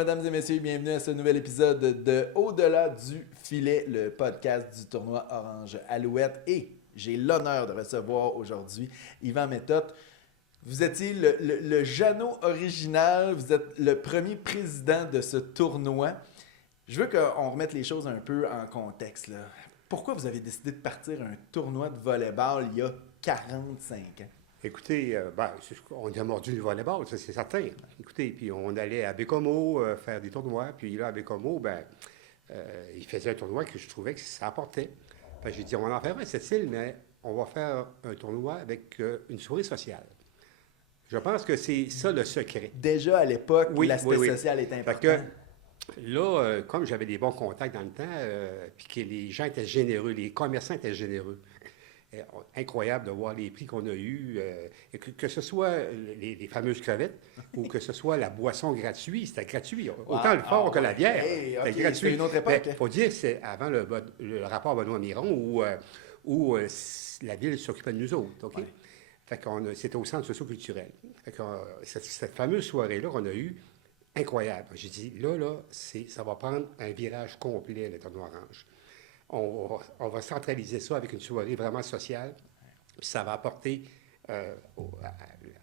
mesdames et messieurs, bienvenue à ce nouvel épisode de Au-delà du filet, le podcast du tournoi Orange Alouette. Et j'ai l'honneur de recevoir aujourd'hui Yvan Méthode. Vous étiez le Jeannot original, vous êtes le premier président de ce tournoi. Je veux qu'on remette les choses un peu en contexte, là. Pourquoi vous avez décidé de partir un tournoi de volleyball il y a 45 ans? Écoutez, on a mordu le volleyball, ça c'est certain. Écoutez, puis on allait à Bécomo faire des tournois, puis là, à Bécomo, il faisait un tournoi que je trouvais que ça apportait. J'ai dit, on va en faire un, cette île, mais on va faire un tournoi avec une soirée sociale. Je pense que c'est ça le secret. Déjà à l'époque, oui, l'aspect oui. social est important. Fait que, là, comme j'avais des bons contacts dans le temps, puis que les gens étaient généreux, les commerçants étaient généreux. Incroyable de voir les prix qu'on a eus, que ce soit les fameuses crevettes ou que ce soit la boisson gratuite, c'était gratuit. Autant le fort que la bière, c'était gratuit. C'était une autre époque. Il faut dire que c'est avant le rapport Benoît-Miron où la ville s'occupait de nous autres. OK? Ouais. Fait qu'on c'était au centre socio-culturel. Fait que, cette fameuse soirée-là qu'on a eue, incroyable. J'ai dit, là, ça va prendre un virage complet, le tournoi orange. On va centraliser ça avec une soirée vraiment sociale, puis ça va apporter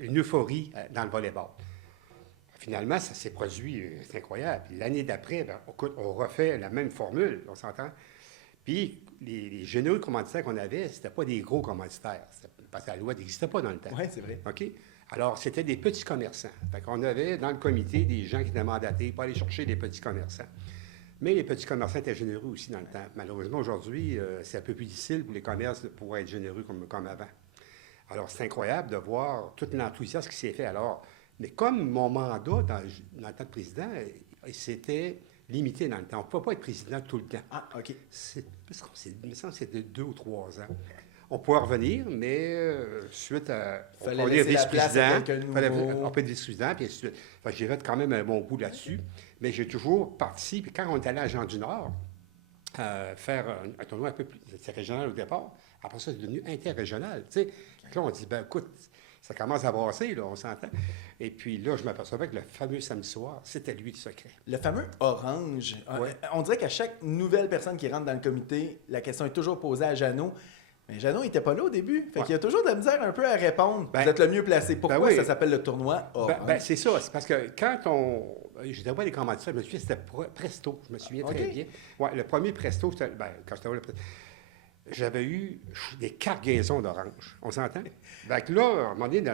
une euphorie dans le volleyball. Finalement, ça s'est produit, c'est incroyable. Puis l'année d'après, on refait la même formule, on s'entend. Puis les généreux commanditaires qu'on avait, c'était pas des gros commanditaires, parce que la loi n'existait pas dans le temps. Oui, c'est vrai. OK? Alors, c'était des petits commerçants. Fait qu'on avait dans le comité des gens qui étaient mandatés pour aller chercher des petits commerçants. Mais les petits commerçants étaient généreux aussi dans le temps. Malheureusement, aujourd'hui, c'est un peu plus difficile pour les commerces pour être généreux comme avant. Alors, c'est incroyable de voir tout l'enthousiasme qui s'est fait. Alors, mais comme mon mandat dans le temps de président, c'était limité dans le temps. On ne peut pas être président tout le temps. Ah, OK. Il me semble que c'était 2 ou 3 ans. On pouvait revenir, mais suite à... Il fallait laisser la place à quelqu'un de nouveau. On peut être vice-président, puis ainsi de suite. J'ai fait quand même un bon coup là-dessus. Mais j'ai toujours parti, puis quand on est allé à Jean du Nord, faire un tournoi un peu plus... C'était régional au départ. Après ça, c'est devenu interrégional. Tu sais, là, on dit, écoute, ça commence à brasser, là, on s'entend. Et puis là, je m'apercevais que le fameux samedi soir, c'était lui le secret. Le fameux orange. Ouais. On dirait qu'à chaque nouvelle personne qui rentre dans le comité, la question est toujours posée à Jeannot. Mais Jeannot n'était pas là au début. Fait qu'il y a toujours de la misère un peu à répondre. Vous êtes le mieux placé. Pourquoi ça s'appelle le tournoi orange? C'est ça. C'est parce que quand j'étais pas des commanditaires, je me souviens, c'était Presto. Je me souviens très bien. Ouais, le premier Presto, c'était... quand j'étais j'avais eu des cargaisons d'orange. On s'entend? Fait que là, à un moment donné,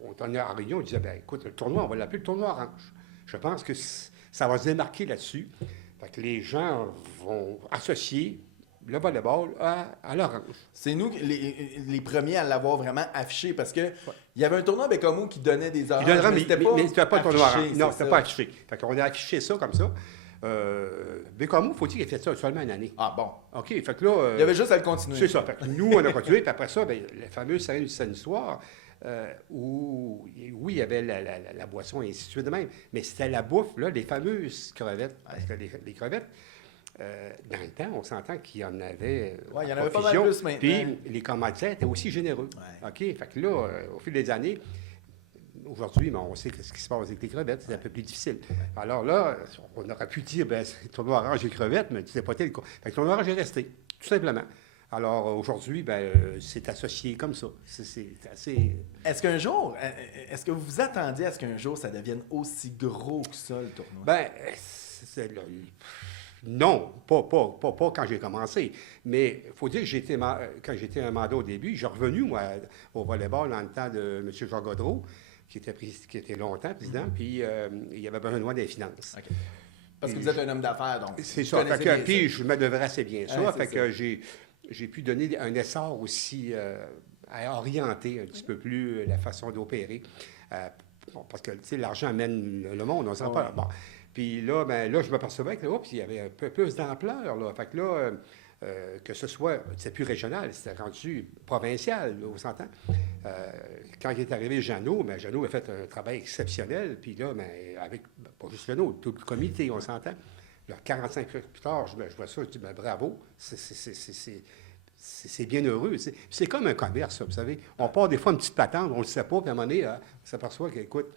on était en réunion, on disait, écoute, le tournoi, on va l'appeler le tournoi orange. Je pense que ça va se démarquer là-dessus. Fait que les gens vont associer le volleyball à l'orange. C'est nous les premiers à l'avoir vraiment affiché parce que il y avait un tournoi à Bécomo qui donnait des oranges, mais c'était pas le tournoi orange. Non, c'était pas affiché. Fait qu'on a affiché ça comme ça. Bécomo, faut-dire qu'il a fait ça seulement une année. Ah bon? OK, fait que là... il y avait juste à le continuer. C'est ça. Fait que nous, on a continué, puis après ça, le fameux série du samedi soir, où, oui, il y avait la boisson et ainsi de suite de même, mais c'était la bouffe, là, les fameuses crevettes. Parce que les crevettes, dans le temps, on s'entend qu'il y en avait. Oui, il y en avait pas mal plus maintenant. Puis les commanditaires étaient aussi généreux. Ouais. OK? Fait que là, au fil des années, aujourd'hui, on sait ce qui se passe avec les crevettes, c'est un peu plus difficile. Alors là, on aurait pu dire, c'est le tournoi orange et crevettes, mais c'est pas tel cas. Fait que le tournoi orange est resté, tout simplement. Alors aujourd'hui, c'est associé comme ça. C'est assez... Est-ce qu'un jour, est-ce que vous vous attendiez à ce qu'un jour ça devienne aussi gros que ça, le tournoi? Non, pas quand j'ai commencé. Mais il faut dire que quand j'étais un mandat au début, j'ai revenu, moi, au volleyball dans le temps de M. Jean Gaudreau, qui était longtemps président, puis il y avait besoin des finances. Okay. Parce que vous êtes un homme d'affaires, donc. C'est ça. Puis je me devrais assez bien ça. Ouais, fait que j'ai pu donner un essor aussi à orienter un petit peu plus la façon d'opérer. Parce que, tu sais, l'argent amène le monde, on s'en parle. Bon. Puis là, je m'apercevais qu'il y avait un peu plus d'ampleur, là. Fait que là, que ce soit, c'est plus régional, c'était rendu provincial, là, on s'entend. Quand il est arrivé Jeannot, Jeannot a fait un travail exceptionnel. Puis là, avec, pas juste Jeannot, tout le comité, on s'entend. Là, 45 ans plus tard, je vois ça, je dis, bravo, c'est bien heureux. C'est comme un commerce, ça, vous savez. On part des fois une petite patente, on ne le sait pas, puis à un moment donné, on s'aperçoit qu'écoute,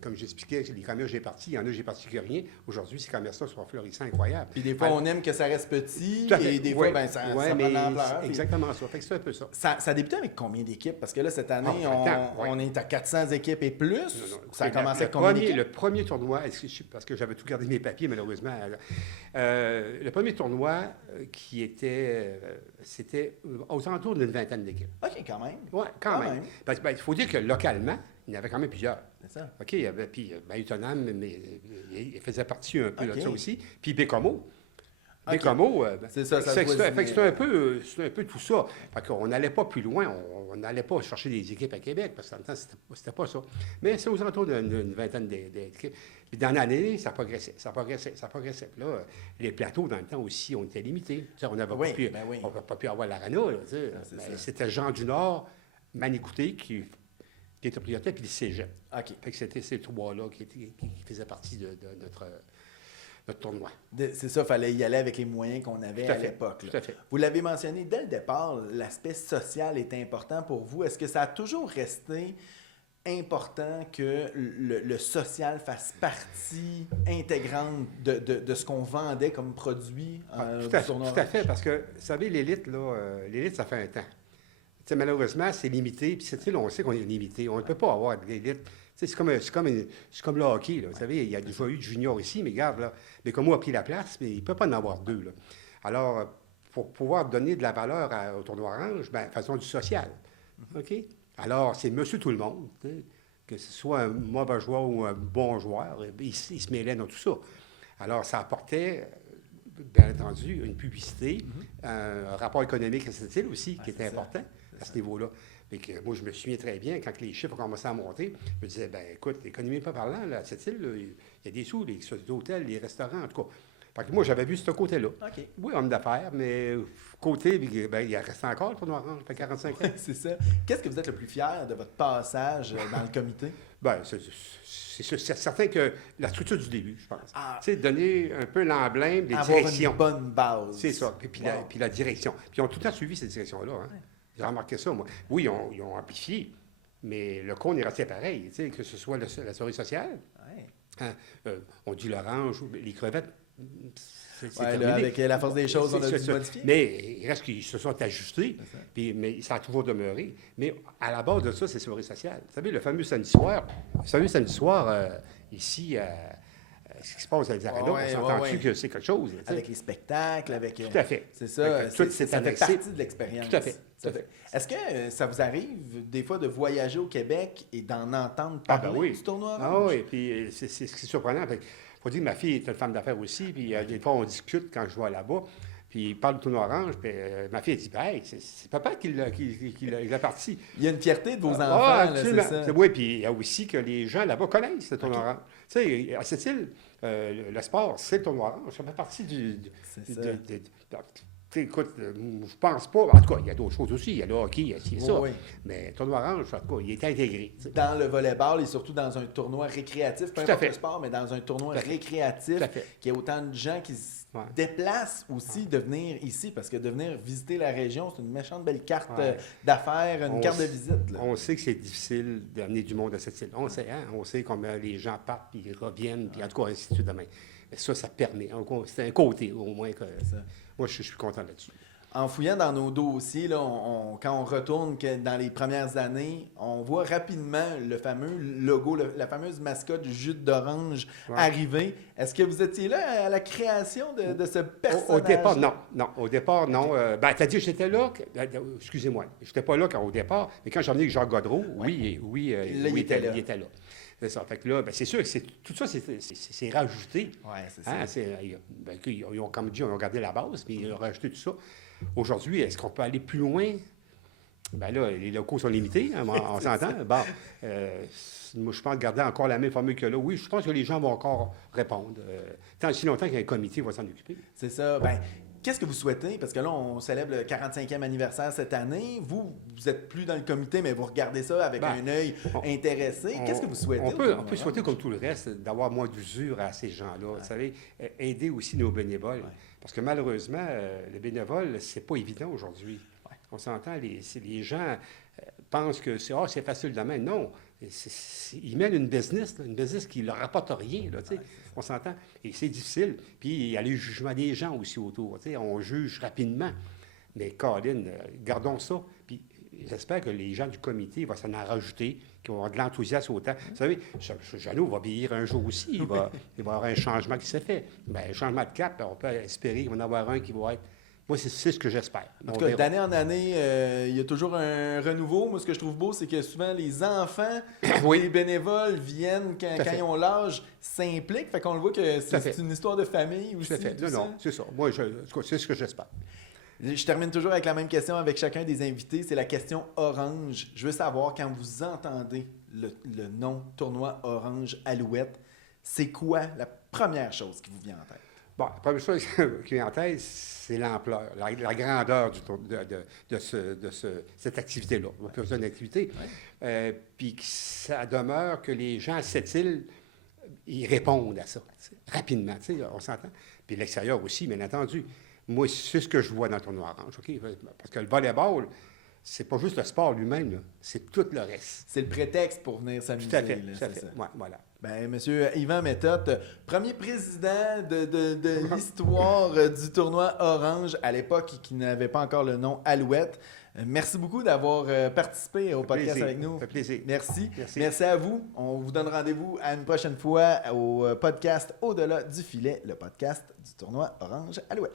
comme j'expliquais, les commerces que j'ai partis, il y en a j'ai parti que rien. Aujourd'hui, ces commerces-là sont florissants, incroyables. Puis des fois, on aime que ça reste petit, Tout à fait. et des Oui. fois, ben, ça Oui, prend de mais l'ampleur. c'est exactement ça. Fait que c'est un peu ça. Ça a débuté avec combien d'équipes? Parce que là, cette année, on est à 400 équipes et plus. Non. Ça a commencé avec combien d'équipes? Le premier tournoi, parce que j'avais tout gardé mes papiers, malheureusement. Le premier tournoi c'était aux alentours d'une vingtaine d'équipes. OK, quand même. Oui, quand même. Parce qu'il faut dire que localement, il y en avait quand même plusieurs. C'est ça. OK, il y avait, puis Utonam, mais il faisait partie un peu de ça aussi. Puis Bécomo. OK. Bécomo, c'est ça, ça se fait que c'était un peu tout ça. Fait qu'on n'allait pas plus loin, on n'allait pas chercher des équipes à Québec, parce que dans le temps, c'était pas ça. Mais c'est aux alentours d'une vingtaine d'équipes. Puis dans l'année, ça progressait. Puis là, les plateaux, dans le temps aussi, on était limités. Tu sais, on n'avait pas pu avoir l'arena. C'était Jean du Nord, Manicouté, qui était prioritaire, puis le Cégep. OK. Fait que c'était ces trois-là qui faisaient partie de notre tournoi. C'est ça, il fallait y aller avec les moyens qu'on avait à l'époque. Tout à fait. Vous l'avez mentionné dès le départ, l'aspect social est important pour vous. Est-ce que ça a toujours resté important que le social fasse partie intégrante de ce qu'on vendait comme produit tout à fait, parce que, vous savez, l'élite, ça fait un temps. Tu sais, malheureusement, c'est limité, puis cette île, on sait qu'on est limité. On ne peut pas avoir de l'élite. C'est comme le hockey. Là. Vous savez, il y a déjà eu du junior ici, mais regarde, là, Bécomo a pris la place, mais il ne peut pas en avoir deux. Là. Alors, pour pouvoir donner de la valeur au tournoi orange, bien, façon du social. OK? Alors, c'est monsieur tout le monde, que ce soit un mauvais joueur ou un bon joueur, il se mêlait dans tout ça. Alors, ça apportait, bien entendu, une publicité, un rapport économique à cette île aussi, qui était important à ce niveau-là. Et que moi, je me souviens très bien, quand les chiffres ont commencé à monter, je me disais, bien, écoute, l'économie pas parlant, là, à cette île, il y a des sous, les hôtels, les restaurants, en tout cas. Fait que moi, j'avais vu ce côté-là. OK. Oui, homme d'affaires, mais côté, bien, il reste encore le tournoi orange, ça fait 45 ans. C'est ça. Qu'est-ce que vous êtes le plus fier de votre passage dans le comité? Bien, c'est certain que la structure du début, je pense. Ah. Tu sais, donner un peu l'emblème des Avoir directions. une bonne base. C'est ça. Puis la direction. Puis ils ont tout le temps suivi cette direction-là. Hein. Ouais. J'ai remarqué ça, moi. Oui, ils ont amplifié, mais le cône est resté pareil. Tu sais, que ce soit la soirée sociale, on dit l'orange, les crevettes, c'est terminé. Là, avec la force des choses, on a dû modifier. Mais il reste qu'ils se sont ajustés, mais ça a toujours demeuré. Mais à la base de ça, c'est soirée sociale. Vous savez, le fameux samedi soir, ici, ce qui se passe à les arénas, on s'entend-tu que c'est quelque chose? Avec les spectacles, avec... Tout à fait. C'est ça, ça fait partie de l'expérience. Tout à fait. Est-ce que ça vous arrive, des fois, de voyager au Québec et d'en entendre parler du tournoi orange? Ah oui, puis c'est surprenant. Il faut dire que ma fille est une femme d'affaires aussi, puis des fois, on discute quand je vais là-bas, puis il parle du tournoi orange, puis ma fille, elle dit, hey, c'est papa qui l'a parti. Il y a une fierté de vos enfants, c'est ça. Oui, puis il y a aussi que les gens là-bas connaissent le tournoi orange. Tu sais, à cette île, le sport, c'est le tournoi orange. Ça fait partie écoute, je pense pas. En tout cas, il y a d'autres choses aussi. Il y a le hockey, il y a ça. Oui. Mais le tournoi orange, en tout cas, il est intégré. T'sais. Dans le volleyball et surtout dans un tournoi récréatif, peu importe le sport, mais dans un tournoi récréatif, qu'il y a autant de gens qui se déplacent aussi de venir ici, parce que de venir visiter la région, c'est une méchante belle carte d'affaires, une carte de visite. Là. On sait que c'est difficile d'amener du monde à cette île. On sait, hein? On sait comment les gens partent, puis ils reviennent, puis en tout cas, ainsi de suite demain. Mais ça permet. C'est un côté, au moins, que... Moi, je suis content là-dessus. En fouillant dans nos dossiers, là, quand on retourne dans les premières années, on voit rapidement le fameux logo, la fameuse mascotte du jus d'orange arriver. Est-ce que vous étiez là à la création de ce personnage? Au départ, non. Au départ, non. C'est-à-dire, j'étais là... excusez-moi. Je n'étais pas là au départ, mais quand j'ai emmené Jacques Godreau, il était là. C'est ça. Fait que là, c'est sûr que tout ça, c'est rajouté. Oui, c'est ça. Ils ont, comme dit, ils ont gardé la base, puis ils ont rajouté tout ça. Aujourd'hui, est-ce qu'on peut aller plus loin? Bien là, les locaux sont limités, hein, on s'entend. Bon, moi, je pense garder encore la même formule que là. Oui, je pense que les gens vont encore répondre. Tant si longtemps qu'un comité va s'en occuper. C'est ça. Bien, qu'est-ce que vous souhaitez? Parce que là, on célèbre le 45e anniversaire cette année. Vous n'êtes plus dans le comité, mais vous regardez ça avec un œil intéressé. Qu'est-ce que vous souhaitez? On peut souhaiter, comme tout le reste, d'avoir moins d'usure à ces gens-là. Vous savez, aider aussi nos bénévoles. Parce que malheureusement, le bénévole, c'est pas évident aujourd'hui. On s'entend, les gens pensent que c'est facile demain. Non, Ils mènent une business qui ne leur rapporte rien, là, tu sais. On s'entend. Et c'est difficile. Puis il y a le jugement des gens aussi autour. Tu sais, on juge rapidement. Mais Colin, gardons ça. Puis j'espère que les gens du comité vont s'en en rajouter, qui vont avoir de l'enthousiasme autant. Vous savez, Jeannot va vieillir un jour aussi. Il va y avoir un changement qui s'est fait. Bien, un changement de cap, on peut espérer qu'il va y en avoir un qui va être... Moi, c'est ce que j'espère. En tout cas, d'année en année, il y a toujours un renouveau. Moi, ce que je trouve beau, c'est que souvent, les enfants des bénévoles viennent, quand ils ont l'âge, s'impliquent. Fait qu'on le voit que c'est une histoire de famille aussi. Tout à fait. Non, c'est ça. Moi, c'est ce que j'espère. Je termine toujours avec la même question avec chacun des invités. C'est la question Orange. Je veux savoir, quand vous entendez le nom Tournoi Orange Alouette, c'est quoi la première chose qui vous vient en tête? Bon, la première chose qui vient en tête, c'est l'ampleur, la grandeur de cette activité-là. On peut faire une activité. Puis ça demeure que les gens à cette île, ils répondent à ça rapidement. On s'entend. Puis l'extérieur aussi, bien entendu. Moi, c'est ce que je vois dans le tournoi orange. Okay? Parce que le volleyball, c'est pas juste le sport lui-même, là, c'est tout le reste. C'est le prétexte pour venir s'amuser. Tout à fait, tout à fait. Ouais, voilà. Bien, Monsieur Yvan Méthode, premier président de l'histoire du tournoi Orange à l'époque qui n'avait pas encore le nom Alouette. Merci beaucoup d'avoir participé au podcast avec nous. Ça fait plaisir. Merci. Merci à vous. On vous donne rendez-vous à une prochaine fois au podcast Au-delà du filet, le podcast du tournoi Orange Alouette.